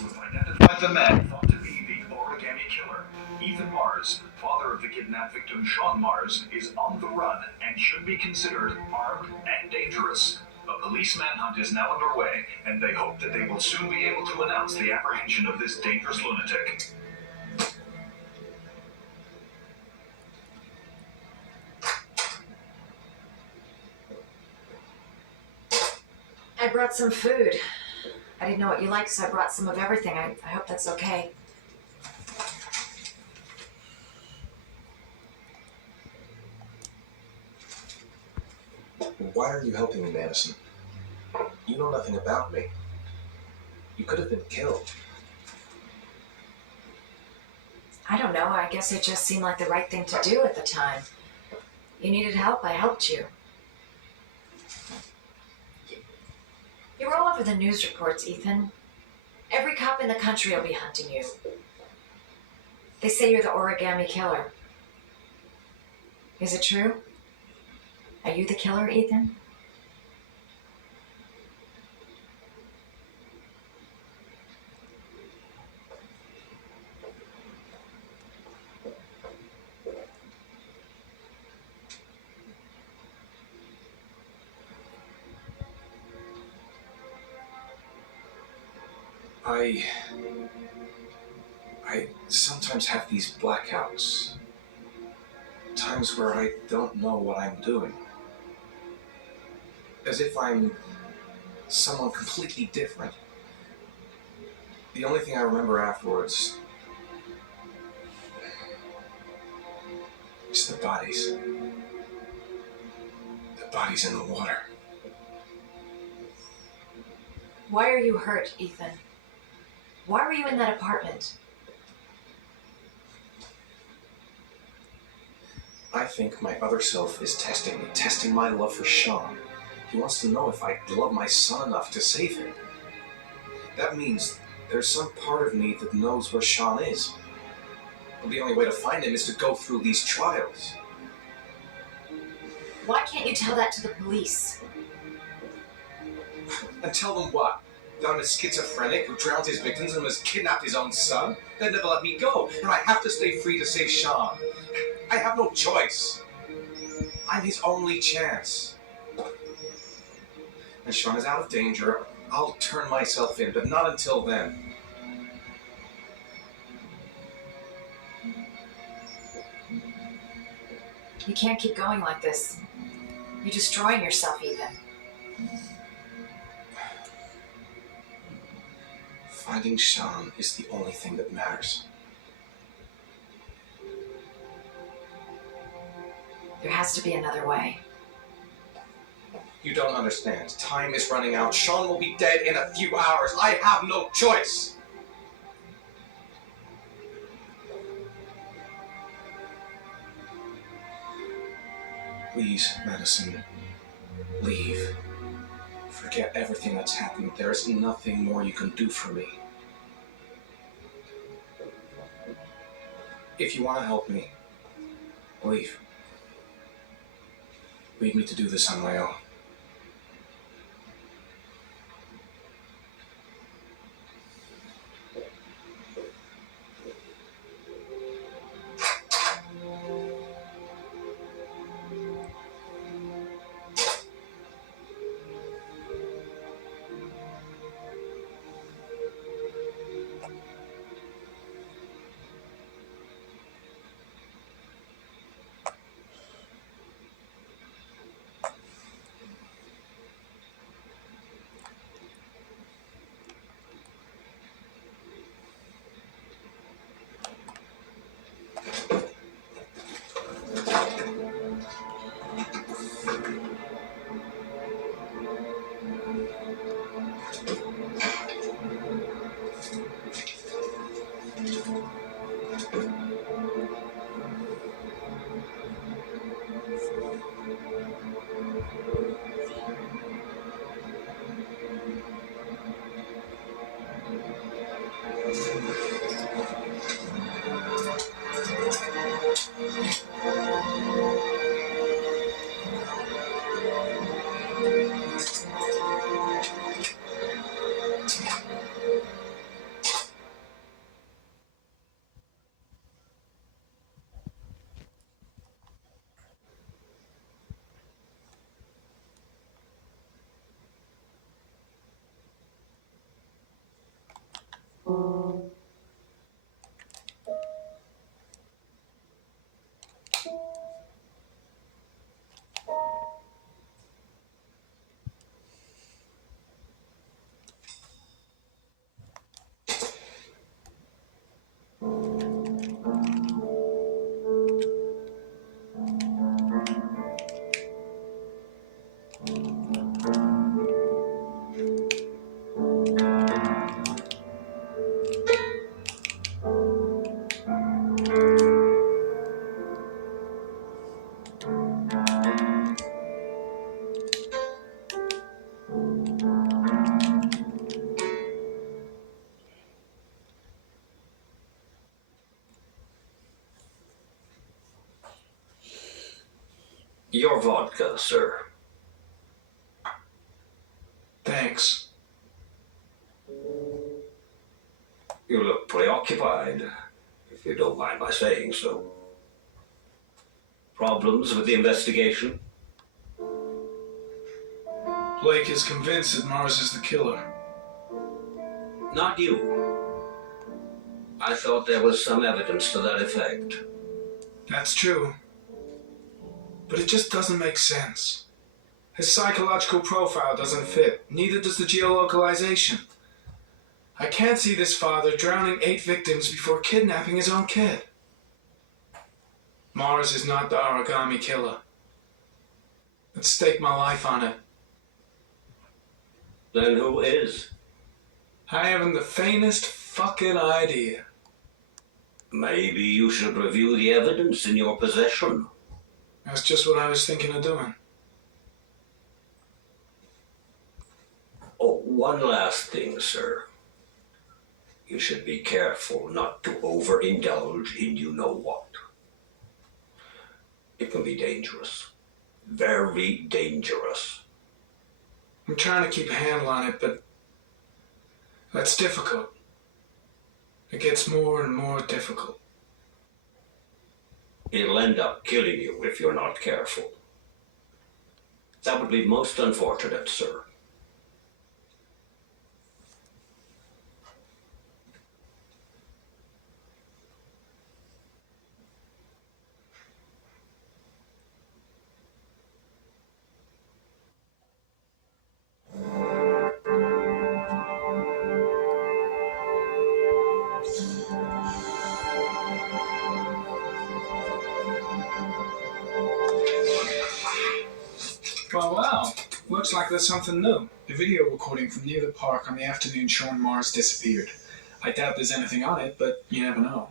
Identified the man thought to be the origami killer. Ethan Mars, father of the kidnapped victim Sean Mars, is on the run and should be considered armed and dangerous. A police manhunt is now underway, and they hope that they will soon be able to announce the apprehension of this dangerous lunatic. I brought some food. I didn't know what you liked, so I brought some of everything. I hope that's okay. Why are you helping me, Madison? You know nothing about me. You could have been killed. I don't know. I guess it just seemed like the right thing to do at the time. You needed help. I helped you. You were all over the news reports, Ethan. Every cop in the country will be hunting you. They say you're the origami killer. Is it true? Are you the killer, Ethan? I sometimes have these blackouts. Times where I don't know what I'm doing. As if I'm someone completely different. The only thing I remember afterwards is the bodies. The bodies in the water. Why are you hurt, Ethan? Why were you in that apartment? I think my other self is testing me, testing my love for Sean. He wants to know if I love my son enough to save him. That means there's some part of me that knows where Sean is. But the only way to find him is to go through these trials. Why can't you tell that to the police? And tell them what? That I'm a schizophrenic who drowned his victims and has kidnapped his own son? They'd never let me go, and I have to stay free to save Sean. I have no choice. I'm his only chance. When Sean is out of danger, I'll turn myself in, but not until then. You can't keep going like this. You're destroying yourself, Ethan. Finding Sean is the only thing that matters. There has to be another way. You don't understand. Time is running out. Sean will be dead in a few hours. I have no choice. Please, Madison, leave. Forget everything that's happened. There's nothing more you can do for me. If you want to help me, leave. Leave me to do this on my own. Your vodka, sir. Thanks. You look preoccupied, if you don't mind my saying so. Problems with the investigation? Blake is convinced that Mars is the killer. Not you. I thought there was some evidence to that effect. That's true. But it just doesn't make sense. His psychological profile doesn't fit. Neither does the geolocalization. I can't see this father drowning 8 victims before kidnapping his own kid. Mars is not the origami killer. I'd stake my life on it. Then who is? I haven't the faintest fucking idea. Maybe you should review the evidence in your possession. That's just what I was thinking of doing. Oh, one last thing, sir. You should be careful not to overindulge in you-know-what. It can be dangerous. Very dangerous. I'm trying to keep a handle on it, but that's difficult. It gets more and more difficult. It'll end up killing you if you're not careful. That would be most unfortunate, sir. Well, wow. Looks like there's something new. The video recording from near the park on the afternoon Sean Mars disappeared. I doubt there's anything on it, but you never know.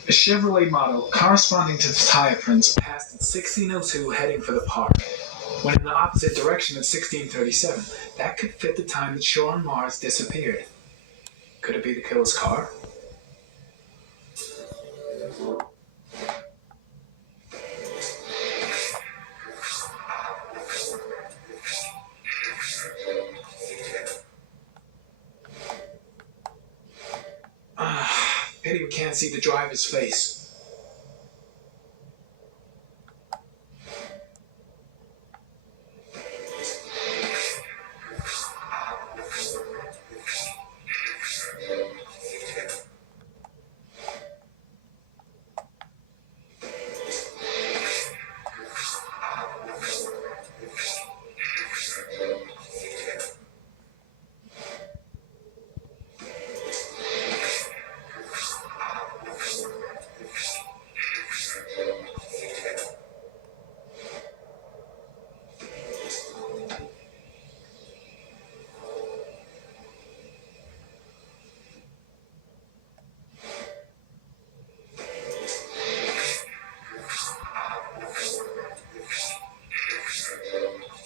A Chevrolet model corresponding to the tire prints passed at 1602 heading for the park. Went in the opposite direction at 1637. That could fit the time that Sean Mars disappeared. Could it be the killer's car? Pity we can't see the driver's face.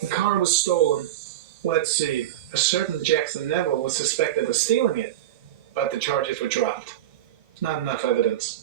The car was stolen. Let's see. A certain Jackson Neville was suspected of stealing it, but the charges were dropped. Not enough evidence.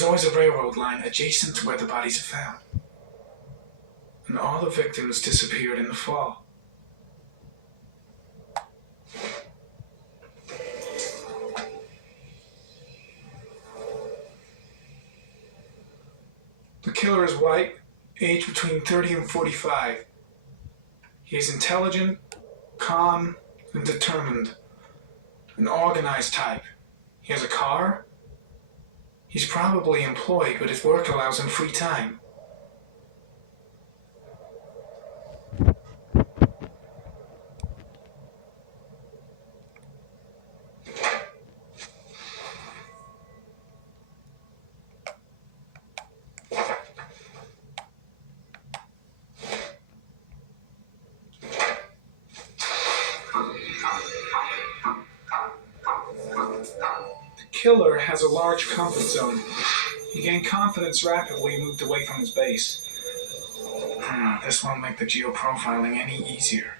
There's always a railroad line adjacent to where the bodies are found. And all the victims disappeared in the fall. The killer is white, aged between 30 and 45. He is intelligent, calm, and determined. An organized type. He has a car. He's probably employed, but his work allows him free time. The killer has a large comfort zone. He gained confidence rapidly and moved away from his base. This won't make the geoprofiling any easier.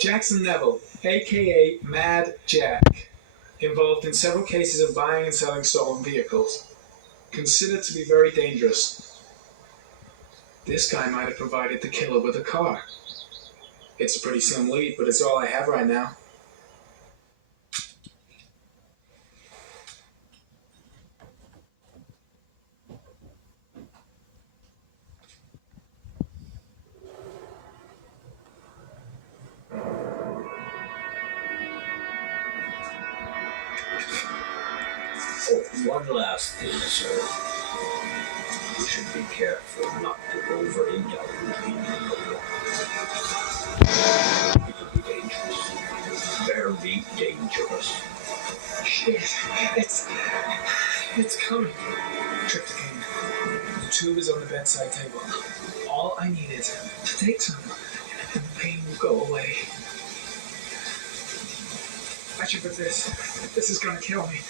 Jackson Neville, aka Mad Jack, involved in several cases of buying and selling stolen vehicles. Considered to be very dangerous. This guy might have provided the killer with a car. It's a pretty slim lead, but it's all I have right now. Oh, one last thing, sir. You should be careful not to overindulge in alcohol. It could be dangerous. Very dangerous. Shit, it's coming. Tryptophan. The tube is on the bedside table. All I need is to take some, and the pain will go away. I should resist. This is gonna kill me.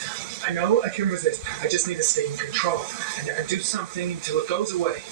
I know I can resist. I just need to stay in control and do something until it goes away.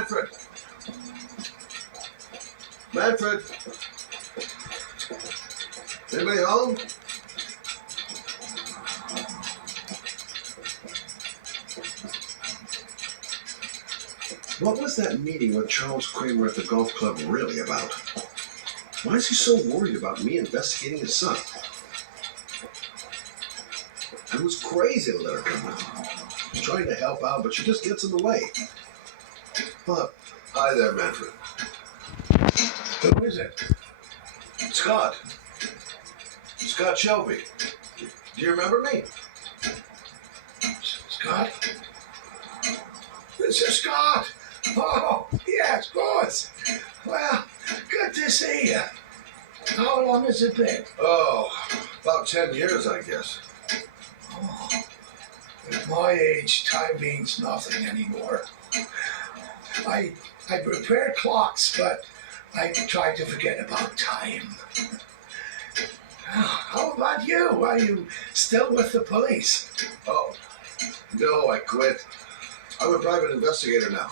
Manfred! Manfred! Anybody home? What was that meeting with Charles Kramer at the golf club really about? Why is he so worried about me investigating his son? It was crazy to let her come out. He's trying to help out, but she just gets in the way. But, hi there, Manfred. Who is it? Scott. Scott Shelby. Do you remember me? Scott? This is Scott. Oh, yes, of course. Well, good to see you. How long has it been? Oh, about 10 years, I guess. Oh, at my age, time means nothing anymore. I repair clocks, but I try to forget about time. How about you? Are you still with the police? Oh, no, I quit. I'm a private investigator now.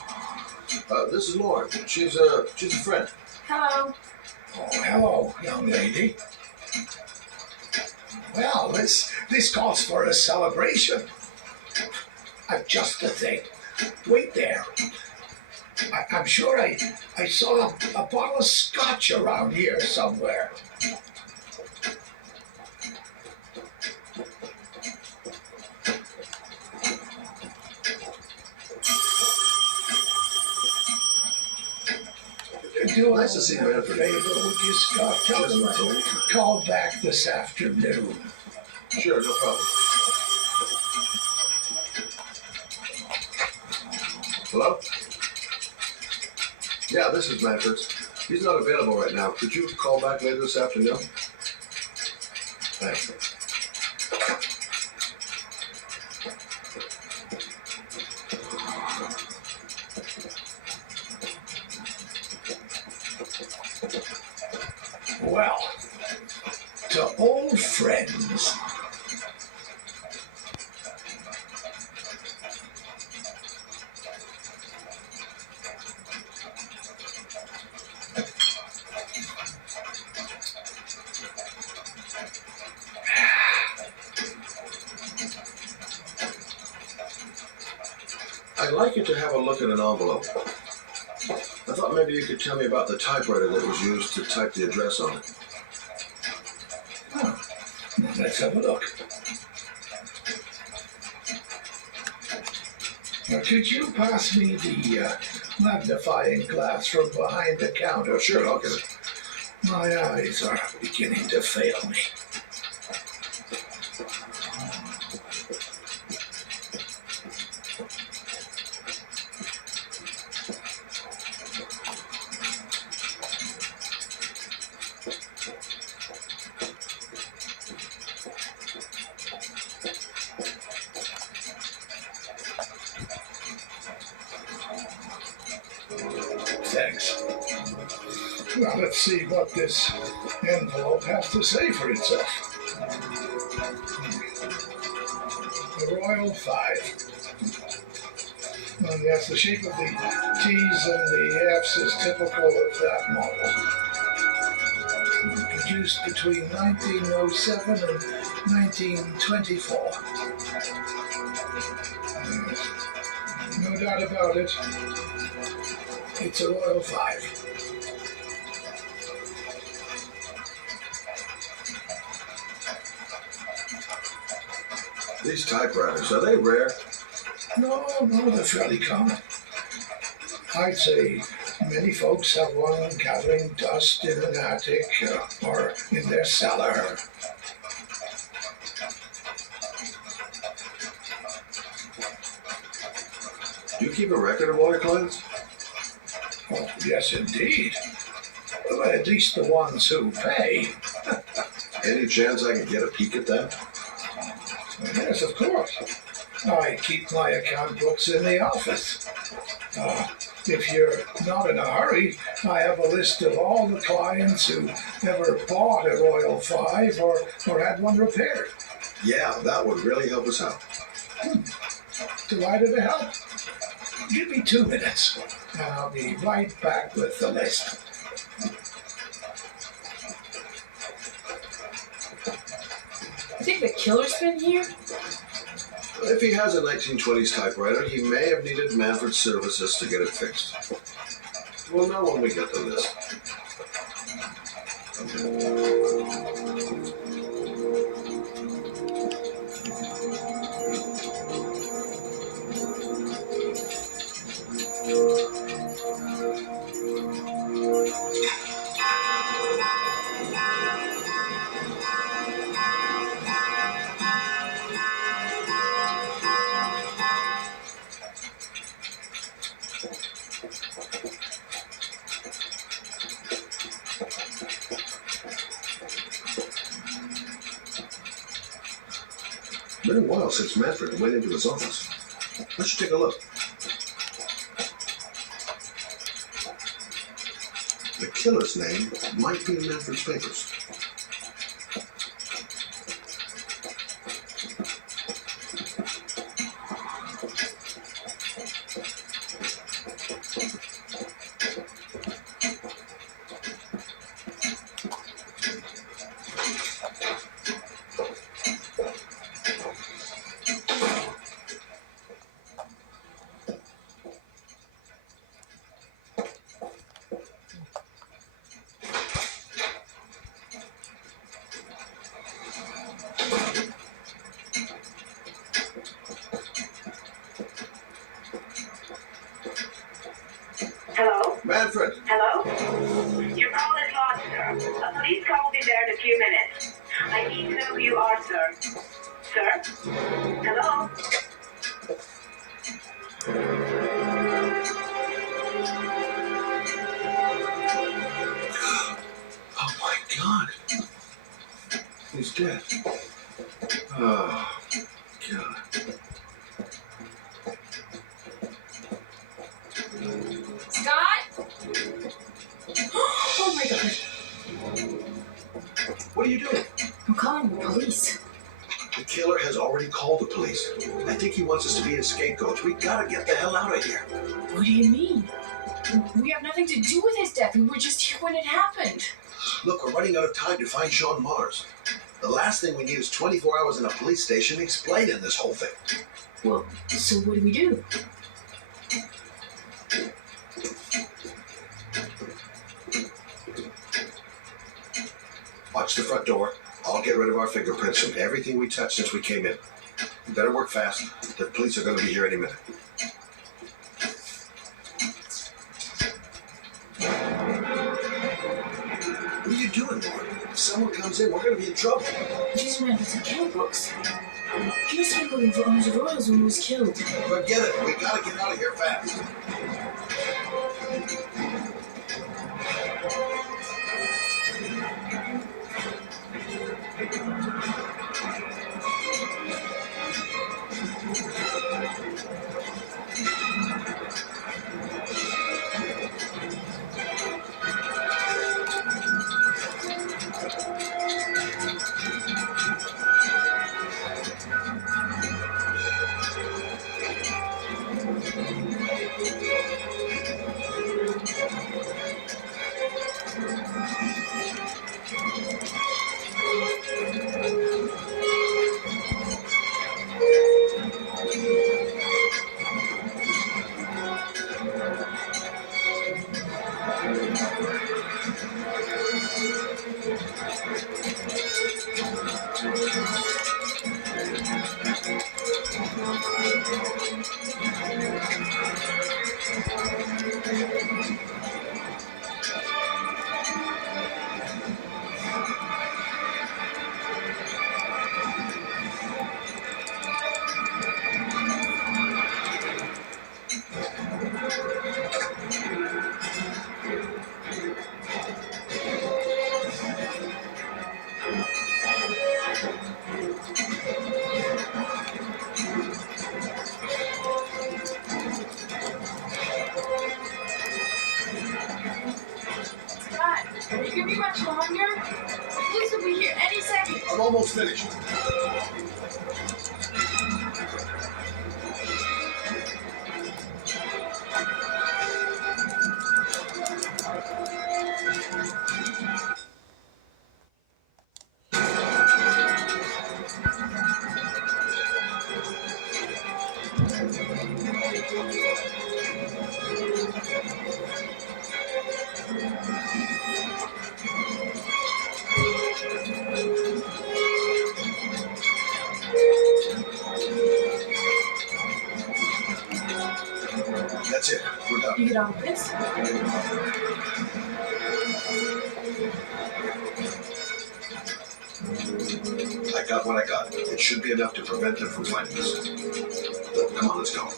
This is Lauren. She's a friend. Hello. Oh, hello, young lady. Well, this calls for a celebration. Just the thing. Wait there. I'm sure I saw a bottle of scotch around here somewhere. Nice to see you, Manfred. Favor, would you, Scott? Tell them to call back this afternoon. Sure, no problem. Hello? Yeah, this is Manfred. He's not available right now. Could you call back later this afternoon? Thanks. Well, to old friends. I'd like you to have a look at an envelope. I thought maybe you could tell me about the typewriter that was used to type the address on it. Oh, let's have a look. Now, could you pass me the magnifying glass from behind the counter? Oh, sure, I'll get it. My eyes are beginning to fail me. Thanks. Now let's see what this envelope has to say for itself. The Royal Five. And yes, the shape of the T's and the F's is typical of that model. Produced between 1907 and 1924. No doubt about it. It's a Royal Five. These typewriters, are they rare? No, they're fairly common. I'd say many folks have one gathering dust in an attic or in their cellar. Do you keep a record of all your clients? Oh, yes, indeed. Well, at least the ones who pay. Any chance I can get a peek at that? Yes, of course. I keep my account books in the office. If you're not in a hurry, I have a list of all the clients who ever bought a Royal Five or had one repaired. Yeah, that would really help us out. Delighted to help. Give me 2 minutes, and I'll be right back with the list. You think the killer's been here? If he has a 1920s typewriter, he may have needed Manfred's services to get it fixed. We'll know when we get the list. It's been a while since Manfred went into his office. Let's take a look. The killer's name might be in Manfred's papers. Hello? Manfred! Hello? Your call is lost, sir. A police car will be there in a few minutes. I need to know who you are, sir. Sir? Hello? Oh my God! He's dead. Oh, God. Scott? Oh my god. What are you doing? I'm calling the police. The killer has already called the police. I think he wants us to be his scapegoats. We gotta get the hell out of here. What do you mean? We have nothing to do with his death. We were just here when it happened. Look, we're running out of time to find Sean Mars. The last thing we need is 24 hours in a police station explaining this whole thing. Well, so what do we do? Watch the front door. I'll get rid of our fingerprints from everything we touched since we came in. You better work fast. The police are going to be here any minute. What are you doing, Lord? If someone comes in, we're going to be in trouble. These men with the kill books. He was smuggling for arms of royals when he was killed. Forget it. We got to get out of here fast. Scott, are you gonna be much longer? Police will be here any second. I'm almost finished. on prints? I got what I got. It should be enough to prevent them from finding us. Come on, let's go.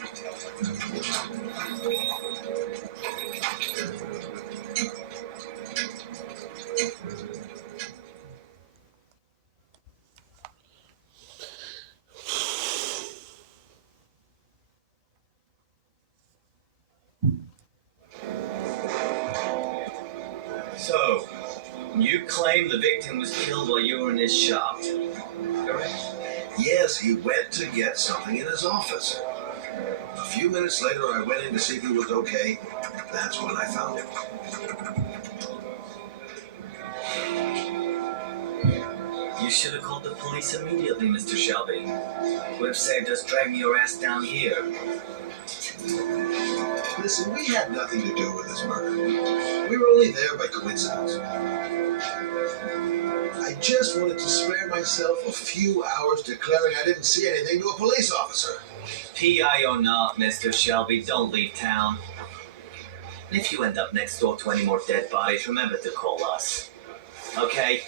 So, you claim the victim was killed while you were in his shop, correct? Yes, he went to get something in his office. A few minutes later, I went in to see if he was okay. That's when I found him. You should have called the police immediately, Mr. Shelby. Would have saved us dragging your ass down here. Listen, we had nothing to do with this murder. We were only there by coincidence. I just wanted to spare myself a few hours declaring I didn't see anything to a police officer. PI or not, Mr. Shelby, don't leave town. And if you end up next door to any more dead bodies, remember to call us. Okay?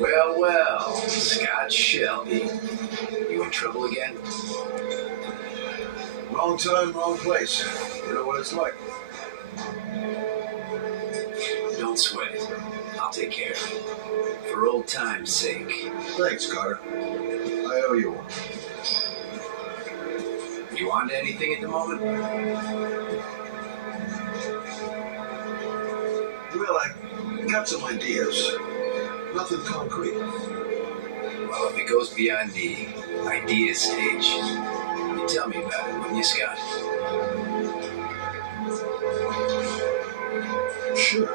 Well, well, Scott Shelby. You in trouble again? Wrong time, wrong place. You know what it's like. Don't sweat it. I'll take care of it. For old time's sake. Thanks, Carter. I owe you one. You on to anything at the moment? Well, I got some ideas. Nothing concrete. Well, if it goes beyond the idea stage, you tell me about it, wouldn't you, Scott? Sure.